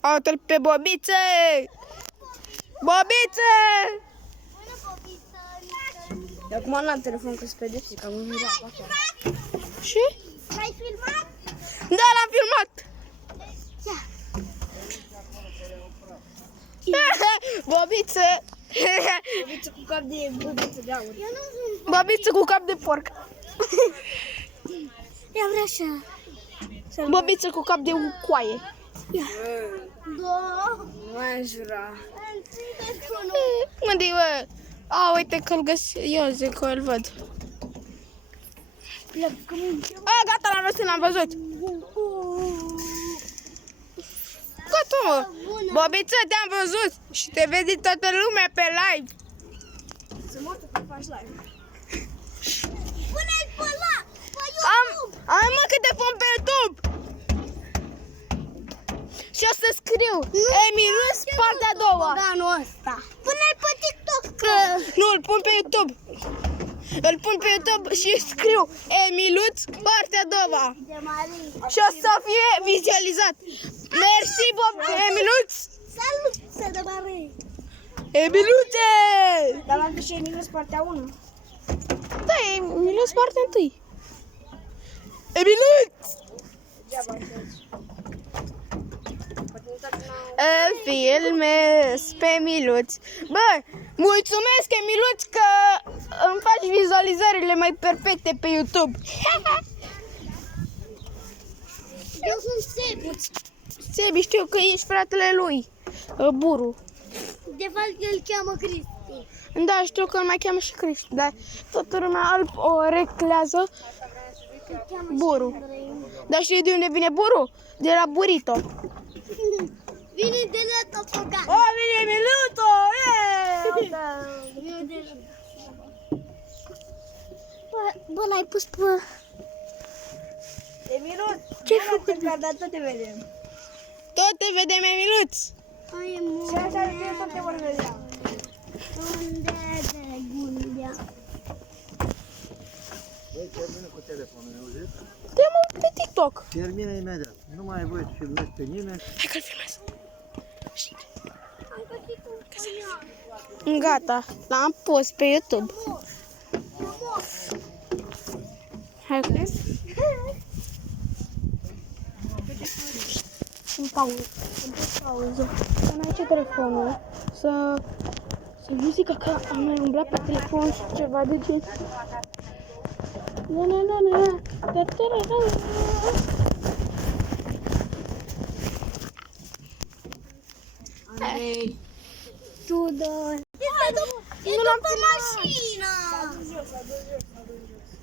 Aută-l pe Bobiță! Bobiță! Eu acum n-am telefon că sunt pedepsit, că am mirat acolo. Și? L-ai filmat? Da, l-am filmat! Bobiță! Bobiță cu cap de bobiță de aur. Eu nu sunt. Bobiță cu cap de porc! Eu vreau așa. Bobiță cu cap de coaie! Da. Nu mai jura. Unde-i, bă? A, uite că-l găsi, eu zic că îl văd. A, gata, l-am văzut, l-am văzut. Gata, mă. Bobiță, te-am văzut și te vede toată lumea pe live. Să mă că faci live. Pune-l pe la, pe YouTube. Am mă câte pun pe YouTube. Și o să scriu Emilus partea a doua. Anul ăsta. Pune-l pe TikTok. Nu, îl pun pe YouTube. Îl pun pe YouTube și scriu Emiluț partea a doua. De Marie. Și o să fie vizualizat. Mersi, Bob, Emiluț! Salut, să de Marie. Emiluțe! Dar l-am fi și Emilus partea 1. Da, Emiluț partea 1. Emiluț! Degeaba așa. Poate nu dacă n-au... Îl filmez pe Emiluț. Bă, mulțumesc, Emiluț, că îmi faci vizualizările mai perfecte pe YouTube. Eu sunt Sebi. Sebi, știu că ești fratele lui, Buru. De fapt, el cheamă Cristi. Da, știu că îl mai cheamă și Cristi, dar toată lumea o reclează Buru. Dar știi de unde vine Buru? De la Burito. Vine de la Topogan. O, vine Emiluțo! Vine de la... Bă, l-ai pus pe... Emilus, Ce ai făcut? Dar tot te vedem. Tot te vedem, Emiluț! Ai Și așa de tot te vor vedea. unde de gundea. Băi, termină cu telefonul, mi-au zis? Te-am pe TikTok. Termină imediat. Nu mai ai voie să filmezi pe nimeni. Hai că-l filmez. Am găsit un căian. Gata, l-am pus pe YouTube. Hai că în pauză. În pauză. Să aici telefonul. Să nu zică că am mai umblat pe telefon și ceva de gen. Andrei. Tudor. E după mașină. S-a dus jos, s-a dus jos, s-a dus jos.